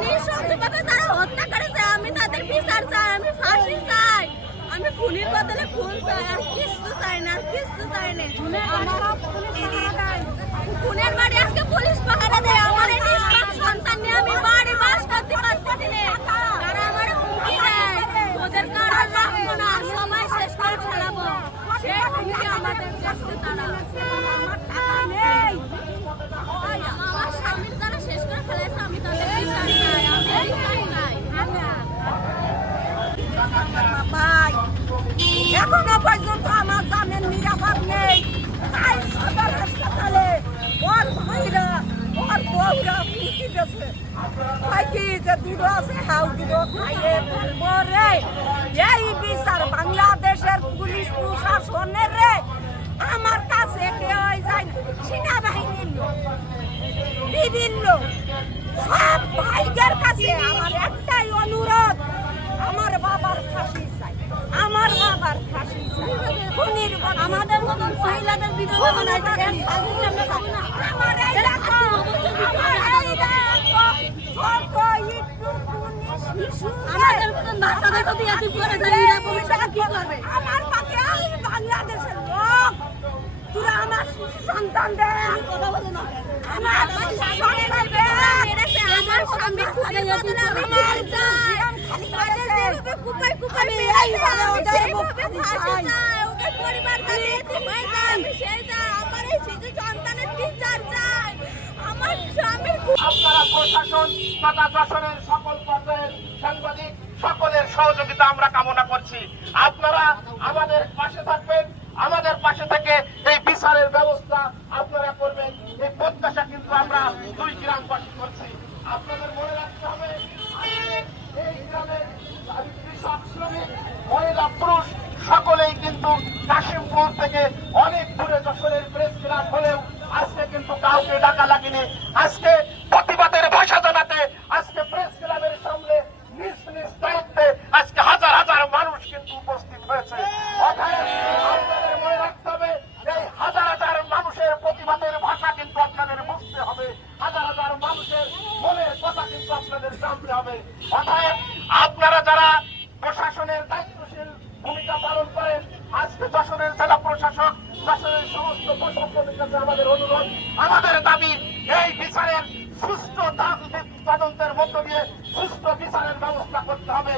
নৃশংসভাবে তারা হত্যা করেছে। আমি তাদের বিচার চাই, আমি ফাঁসি চাই, আমি খুনির বদলে খুন চাই, আর কিচ্ছু চাই না, আর কিচ্ছু চাই না। খুনের বাড়ি আজকে পুলিশ পাহারা দেয়। আমার এই নিষ্পাপ সন্তান নিয়ে আমি বাড়ি বাস করতে পারতেছি না। তারা আমার হুমকি দেয়। ওদের কারণ রাখব না? সবাই শেষ করে ফেলাবো। সেই হুমকি আমাদের কাছে তারা। আমার স্বামীর দ্বারা শেষ করে ফেলেছে আমি তাদের বিচার চাই আমি বিচার ভাই এখনও পর্যন্ত আমার জানের নিরাপদ নেই তাই সদর হাসপাতালে ওর ভাইরা ওর বউরা ফুটি গেছে ভাই কি যে দূর আছে হাউ দিব খাইয়ে বাংলাদেশের পুলিশ প্রশাসনের রে আমার কাছে কেউ যায়। সেনাবাহিনীর লোক বিভিন্ন সব ভাইদের কাছে আমার একটাই অনুরোধ আমার বাবার ফাঁসি চাই আমার বাবার ফাঁসি চাই খুনির বদলে- আমাদের মতন মহিলাদের বিধবা বানাইতে গেলে স্বাধীন আমরা চাই না। আমার এই দেখো, আমার এই দেখো, ছোট একটু পুলিশ শিশু রে। আমাদের মতন বাচ্চাদের প্রতি এত করে তারা নিরাপদ তারা কি করবে আমার পাকে আমি বাংলাদেশের লোক। তোরা আমার সন্তান দে। কথা বলে না। আমার আমার স্বামী খুনের বদলে আমি মার চাই তাদের কুপাই কুপাই ফাঁসি চাই ওদের পরিবার তাদের প্রশাসন তথা শাসনের সকল পর্যায়ের সাংবাদিক, সকলের সহযোগিতা আমরা কামনা করছি। আপনারা আমাদের পাশে থাকবেন, আমাদের পাশে থেকে এই বিচারের ব্যবস্থা আপনারা করবেন। এই প্রত্যাশা কিন্তু আমরা দুই গ্রামবাসী করছি। আপনাদের মনে রাখতে হবে এই গ্রামের কৃষক, শ্রমিক, মহিলা, পুরুষ, সকলেই কিন্তু কাশিমপুর থেকে অনেক দূরে যশোরের প্রেস ক্লাব হলেও আজকে কিন্তু কাউকে ডাকা লাগেনি। আজকে হবে। অতএব আপনারা যারা প্রশাসনের দায়িত্বশীল ভূমিকা পালন করেন, আজকে যশোরের জেলা প্রশাসক, যশোরের সমস্ত প্রশাসনের কাছে আমাদের অনুরোধ, আমাদের দাবি, এই বিচারের সুস্থ তদন্তের মধ্য দিয়ে সুস্থ বিচারের ব্যবস্থা করতে হবে